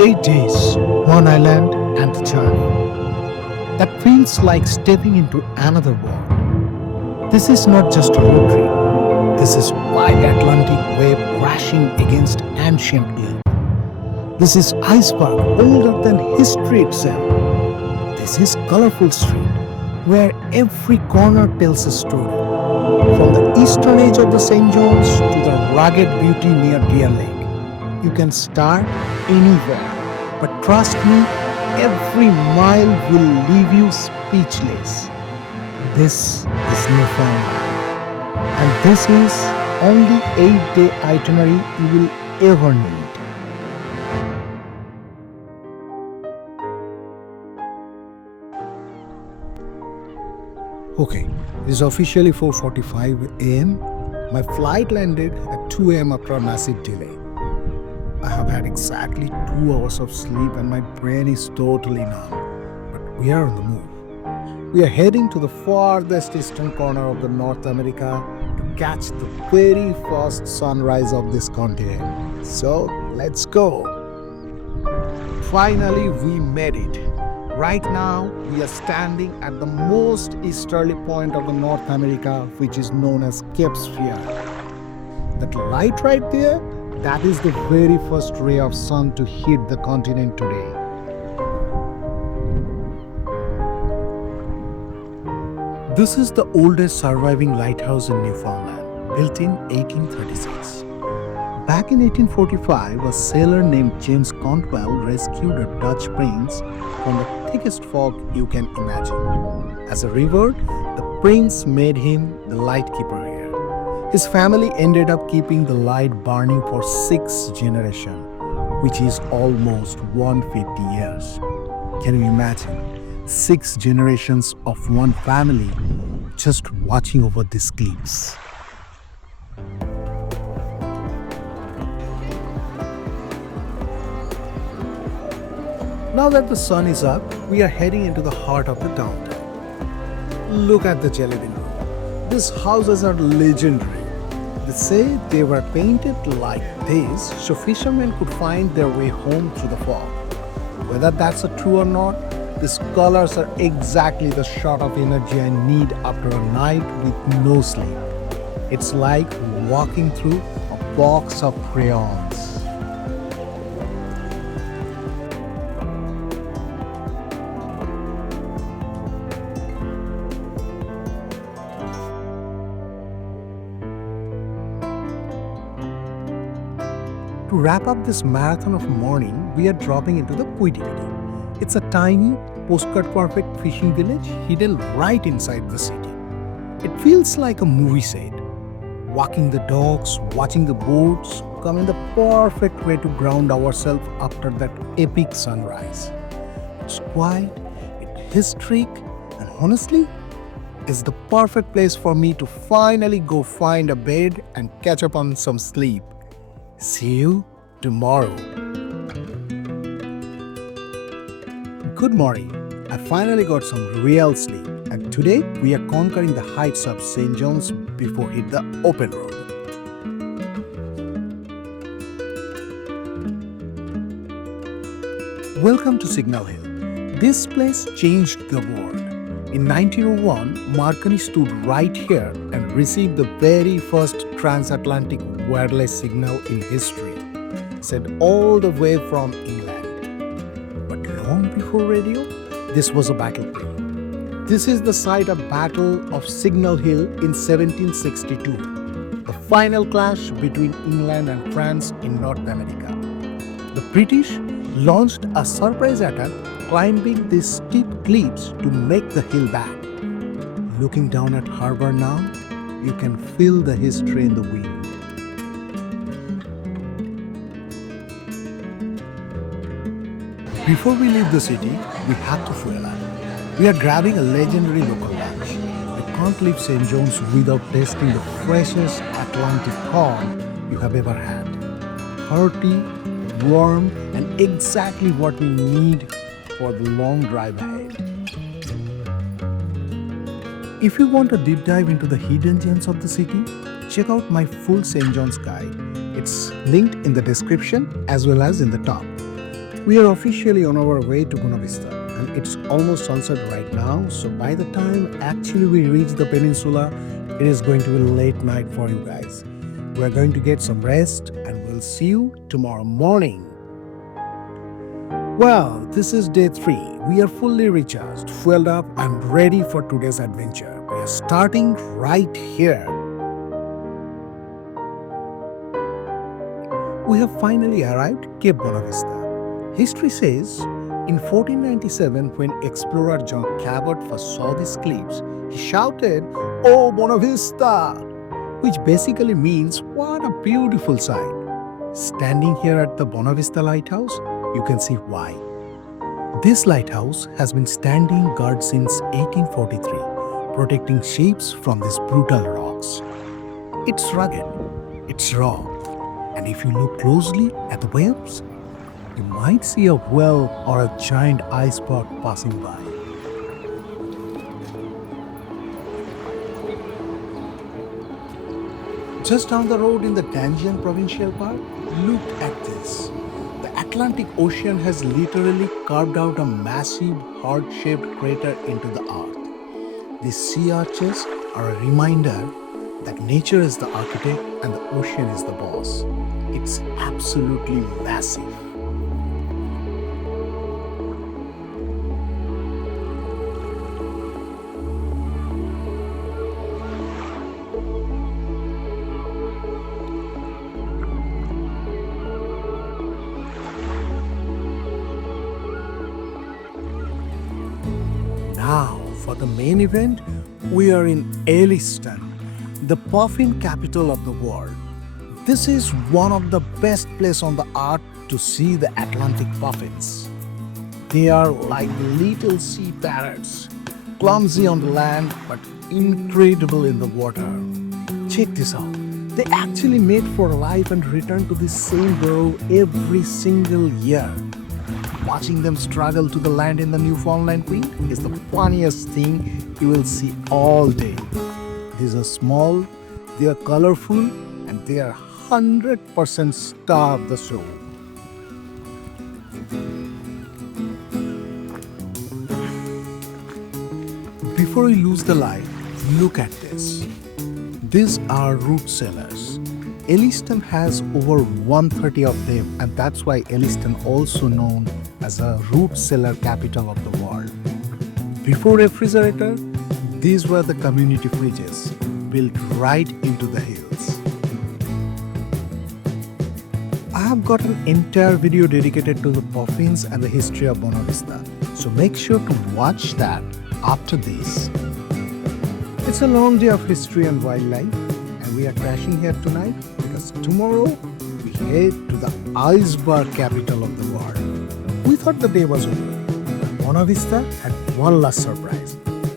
8 days, one island, and the journey. That feels like stepping into another world. This is not just a road trip. This is wide Atlantic wave crashing against ancient hill. This is iceberg older than history itself. This is colorful street where every corner tells a story. From the eastern edge of the St. John's to the rugged beauty near Deer Lake. You can start anywhere, but trust me, every mile will leave you speechless. This is Newfoundland, and this is only 8-day itinerary you will ever need. Okay, it is officially 4:45 a.m. My flight landed at 2 a.m. after a massive delay. I have had exactly 2 hours of sleep and my brain is totally numb. But we are on the move. We are heading to the farthest eastern corner of the North America to catch the very first sunrise of this continent. So, let's go. Finally, we made it. Right now, we are standing at the most easterly point of the North America, which is known as Cape Sphere. That light right there, that is the very first ray of sun to hit the continent today. This is the oldest surviving lighthouse in Newfoundland, built in 1836. Back in 1845, a sailor named James Cantwell rescued a Dutch prince from the thickest fog you can imagine. As a reward, the prince made him the light keeper here. His family ended up keeping the light burning for 6 generations, which is almost 150 years. Can you imagine? 6 generations of one family just watching over these cliffs. Now that the sun is up, we are heading into the heart of the downtown. Look at the jelly bean room. These houses are legendary. They say they were painted like this so fishermen could find their way home through the fog. Whether that's true or not, these colors are exactly the shot of energy I need after a night with no sleep. It's like walking through a box of crayons. To wrap up this marathon of morning, we are dropping into the Puitivity. It's a tiny, postcard-perfect fishing village hidden right inside the city. It feels like a movie set. Walking the docks, watching the boats, come in the perfect way to ground ourselves after that epic sunrise. It's quiet, it's historic, and honestly, it's the perfect place for me to finally go find a bed and catch up on some sleep. See you tomorrow. Good morning. I finally got some real sleep, and today we are conquering the heights of St. John's before hit the open road. Welcome to Signal Hill. This place changed the world. In 1901, Marconi stood right here and received the very first transatlantic wireless signal in history, sent all the way from England. But long before radio, this was a battlefield. This is the site of Battle of Signal Hill in 1762, the final clash between England and France in North America. The British launched a surprise attack climbing these steep cliffs to make the hill back. Looking down at harbor now, you can feel the history in the wind. Before we leave the city, we have to fuel up. We are grabbing a legendary local lunch. You can't leave St. John's without tasting the freshest Atlantic cod you have ever had. Hearty, warm, and exactly what we need for the long drive ahead. If you want a deep dive into the hidden gems of the city, check out my full St. John's guide. It's linked in the description as well as in the top. We are officially on our way to Bonavista, and it's almost sunset right now. So by the time actually we reach the peninsula, it is going to be late night for you guys. We're going to get some rest, and we'll see you tomorrow morning. Well, this is day 3. We are fully recharged, fueled up, and ready for today's adventure. We are starting right here. We have finally arrived at Cape Bonavista. History says, in 1497, when explorer John Cabot first saw these cliffs, he shouted, "Oh, Bonavista!" which basically means, what a beautiful sight. Standing here at the Bonavista lighthouse, you can see why. This lighthouse has been standing guard since 1843, protecting ships from these brutal rocks. It's rugged, it's raw, and if you look closely at the waves, you might see a whale or a giant iceberg passing by. Just down the road in the Dangian Provincial Park, look at this. The Atlantic Ocean has literally carved out a massive heart-shaped crater into the earth. These sea arches are a reminder that nature is the architect and the ocean is the boss. It's absolutely massive. Now, for the main event, we are in Elliston, the puffin capital of the world. This is one of the best places on the earth to see the Atlantic puffins. They are like little sea parrots, clumsy on the land but incredible in the water. Check this out. They actually mate for life and return to the same burrow every single year. Watching them struggle to the land in the Newfoundland Queen is the funniest thing you will see all day. These are small, they are colorful, and they are 100% star of the show. Before we lose the light, look at this. These are root cellars. Elliston has over 130 of them, and that's why Elliston also known as a root cellar capital of the world. Before refrigerator, these were the community fridges built right into the hills. I have got an entire video dedicated to the puffins and the history of Bonavista, so make sure to watch that after this. It's a long day of history and wildlife, and we are crashing here tonight because tomorrow we head to the Iceberg Capital of the world. We thought the day was over, but Bonavista had one last surprise.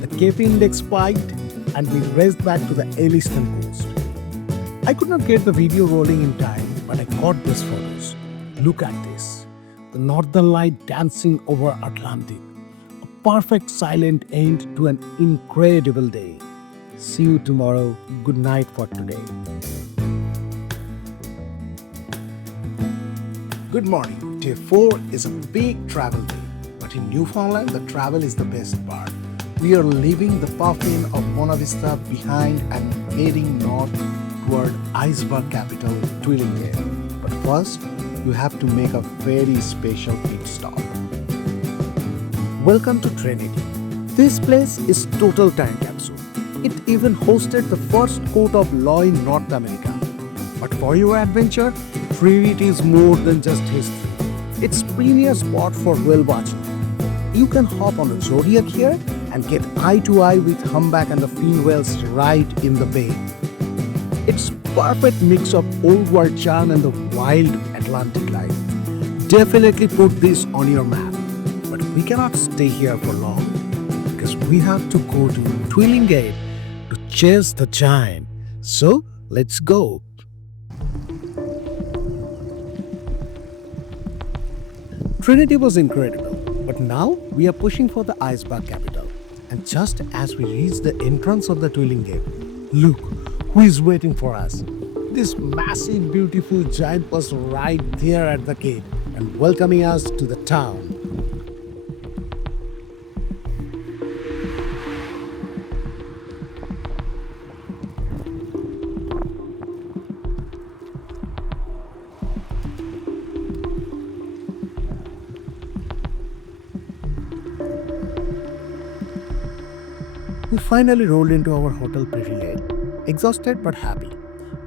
The Cape Index spiked and we raced back to the Elliston coast. I could not get the video rolling in time, but I caught these photos. Look at this. The northern light dancing over Atlantic. A perfect silent end to an incredible day. See you tomorrow. Good night for today. Good morning. Day 4 is a big travel day, but in Newfoundland, the travel is the best part. We are leaving the puffin of Bonavista behind and heading north toward Iceberg Capital, Twillingate. But first, you have to make a very special pit stop. Welcome to Trinity. This place is total time capsule. It even hosted the first court of law in North America. But for your adventure, Trinity is more than just history. It's premier spot for whale watching. You can hop on a Zodiac here and get eye to eye with humpback and the fin whales right in the bay. It's perfect mix of old world charm and the wild Atlantic life. Definitely put this on your map. But we cannot stay here for long because we have to go to Twillingate to chase the giant. So let's go. Trinity was incredible, but now we are pushing for the Iceberg Capital. And just as we reach the entrance of the Twillingate, look who is waiting for us. This massive, beautiful giant was right there at the gate, and welcoming us to the town. We finally rolled into our hotel pretty late, exhausted but happy.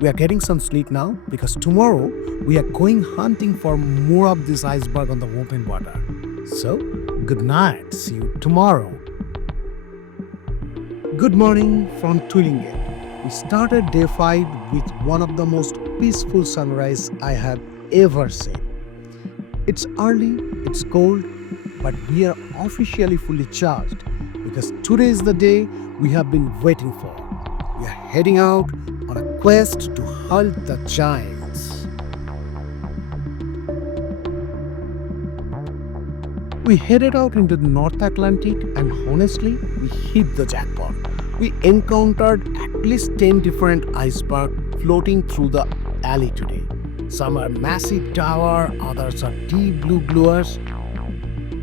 We are getting some sleep now because tomorrow we are going hunting for more of this iceberg on the open water. So, good night. See you tomorrow. Good morning from Twillingate. We started day 5 with one of the most peaceful sunrise I have ever seen. It's early, it's cold, but we are officially fully charged because today is the day we have been waiting for. We are heading out on a quest to halt the giants. We headed out into the North Atlantic and honestly, we hit the jackpot. We encountered at least 10 different icebergs floating through the alley today. Some are massive tower, others are deep blue gluers.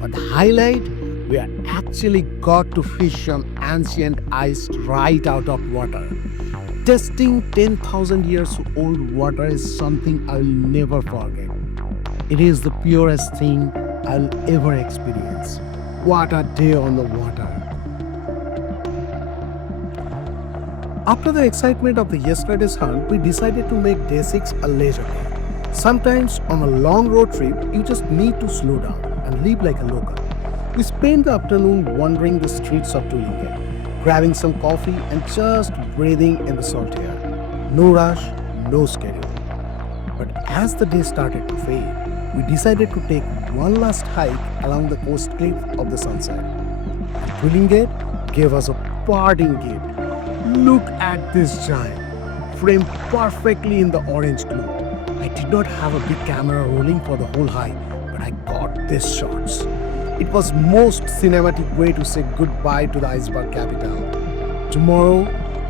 But the highlight, we are actually got to fish some ancient ice right out of water. Tasting 10,000 years old water is something I'll never forget. It is the purest thing I'll ever experience. What a day on the water. After the excitement of the yesterday's hunt, we decided to make day 6 a leisure day. Sometimes on a long road trip, you just need to slow down and live like a local. We spent the afternoon wandering the streets of Twillingate, grabbing some coffee and just breathing in the salt air. No rush, no schedule. But as the day started to fade, we decided to take one last hike along the coast cliff of the sunset. Twillingate gave us a parting gift. Look at this giant, framed perfectly in the orange glow. I did not have a big camera rolling for the whole hike, but I got these shots. It was most cinematic way to say goodbye to the Iceberg Capital. Tomorrow,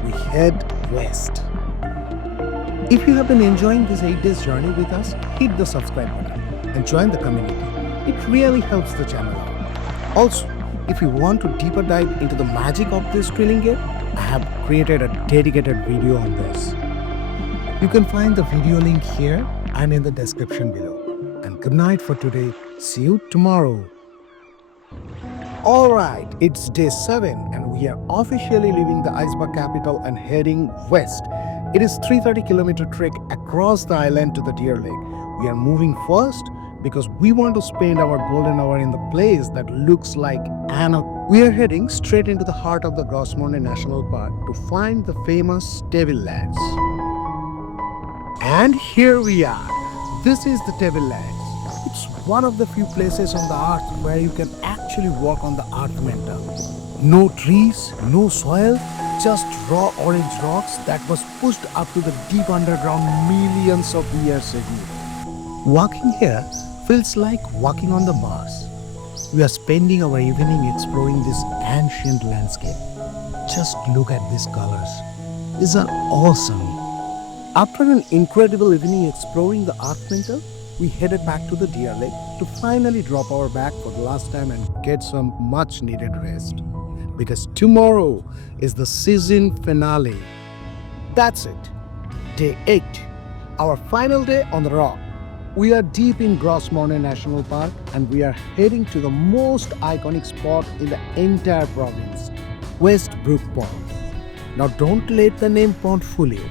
we head west. If you have been enjoying this 8 days journey with us, hit the subscribe button and join the community. It really helps the channel out. Also, if you want to deeper dive into the magic of this Twillingate, I have created a dedicated video on this. You can find the video link here and in the description below. And good night for today. See you tomorrow. Alright, it's day 7 and we are officially leaving the Iceberg Capital and heading west. It is 330-kilometer trek across the island to the Deer Lake. We are moving first because we want to spend our golden hour in the place that looks like Anna. We are heading straight into the heart of the GrosMorne National Park to find the famous Tablelands. And here we are. This is the Tablelands. It's one of the few places on the earth where you can actually walk on the earth mantle. No trees, no soil, just raw orange rocks that was pushed up to the deep underground millions of years ago. Walking here feels like walking on the Mars. We are spending our evening exploring this ancient landscape. Just look at these colors. These are awesome. After an incredible evening exploring the earth mantle, we headed back to the Deer Lake to finally drop our bag for the last time and get some much needed rest. Because tomorrow is the season finale. That's it. Day 8. Our final day on the rock. We are deep in GrosMorne National Park and we are heading to the most iconic spot in the entire province, Western Brook Pond. Now don't let the name pond fool you.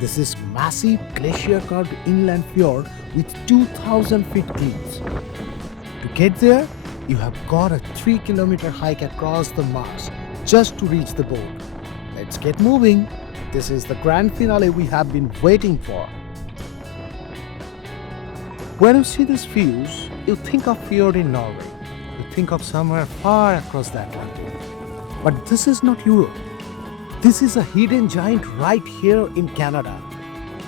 This is massive glacier-carved inland fjord with 2,000 feet deep. To get there, you have got a 3-kilometer hike across the marsh just to reach the boat. Let's get moving. This is the grand finale we have been waiting for. When you see these views, you think of fjord in Norway. You think of somewhere far across the Atlantic. But this is not Europe. This is a hidden giant right here in Canada.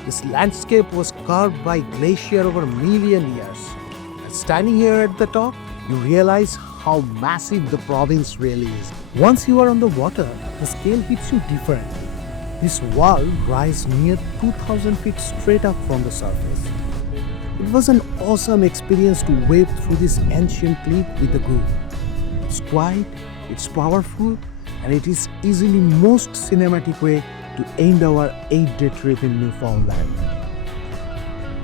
This landscape was carved by glacier over a million years. And standing here at the top, you realize how massive the province really is. Once you are on the water, the scale hits you differently. This wall rises near 2,000 feet straight up from the surface. It was an awesome experience to wade through this ancient cliff with the group. It's quiet, it's powerful, and it is easily most cinematic way to end our 8-day trip in Newfoundland.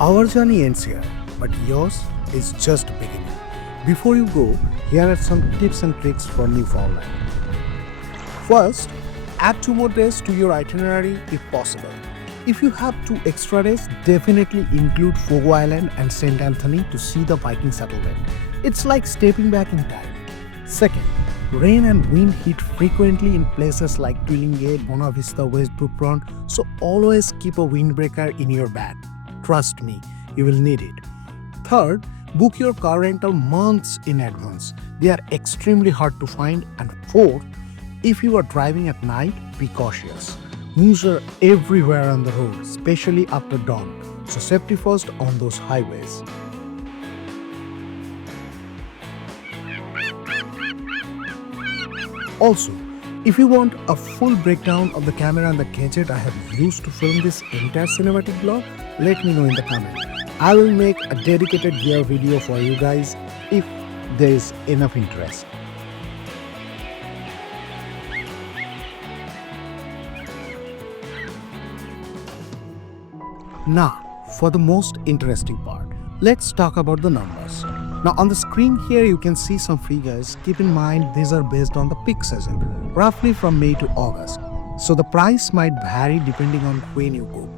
Our journey ends here, but yours is just beginning. Before you go, here are some tips and tricks for Newfoundland. First, add 2 more days to your itinerary if possible. If you have 2 extra days, definitely include Fogo Island and St. Anthony to see the Viking settlement. It's like stepping back in time. Second, rain and wind hit frequently in places like Twillingate, Bonavista, Western Brook Pond, so always keep a windbreaker in your bag. Trust me, you will need it. Third, book your car rental months in advance. They are extremely hard to find. And fourth, if you are driving at night, be cautious. Moose are everywhere on the road, especially after dawn, so safety first on those highways. Also, if you want a full breakdown of the camera and the gadget I have used to film this entire cinematic vlog, let me know in the comment. I will make a dedicated gear video for you guys if there is enough interest. Now, for the most interesting part, let's talk about the numbers. Now on the screen here you can see some figures. Keep in mind these are based on the peak season, roughly from May to August. So the price might vary depending on when you go.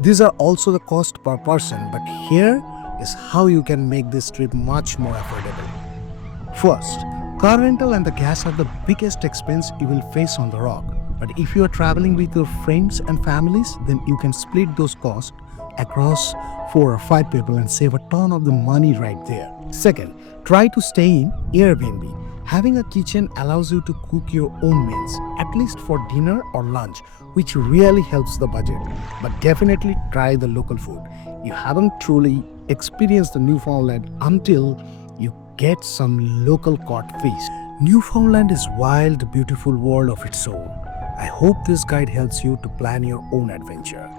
These are also the cost per person, but here is how you can make this trip much more affordable. First, car rental and the gas are the biggest expense you will face on the rock. But if you are traveling with your friends and families, then you can split those costs across 4 or 5 people and save a ton of the money right there. Second, try to stay in Airbnb. Having a kitchen allows you to cook your own meals, at least for dinner or lunch, which really helps the budget. But definitely try the local food. You haven't truly experienced the Newfoundland until you get some local caught fish. Newfoundland is wild, beautiful world of its own. I hope this guide helps you to plan your own adventure.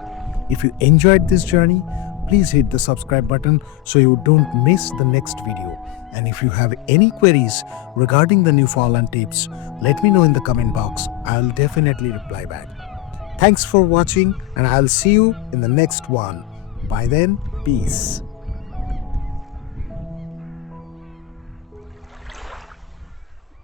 If you enjoyed this journey, please hit the subscribe button so you don't miss the next video. And if you have any queries regarding the Newfoundland tips, let me know in the comment box. I'll definitely reply back. Thanks for watching, and I'll see you in the next one. By then, peace.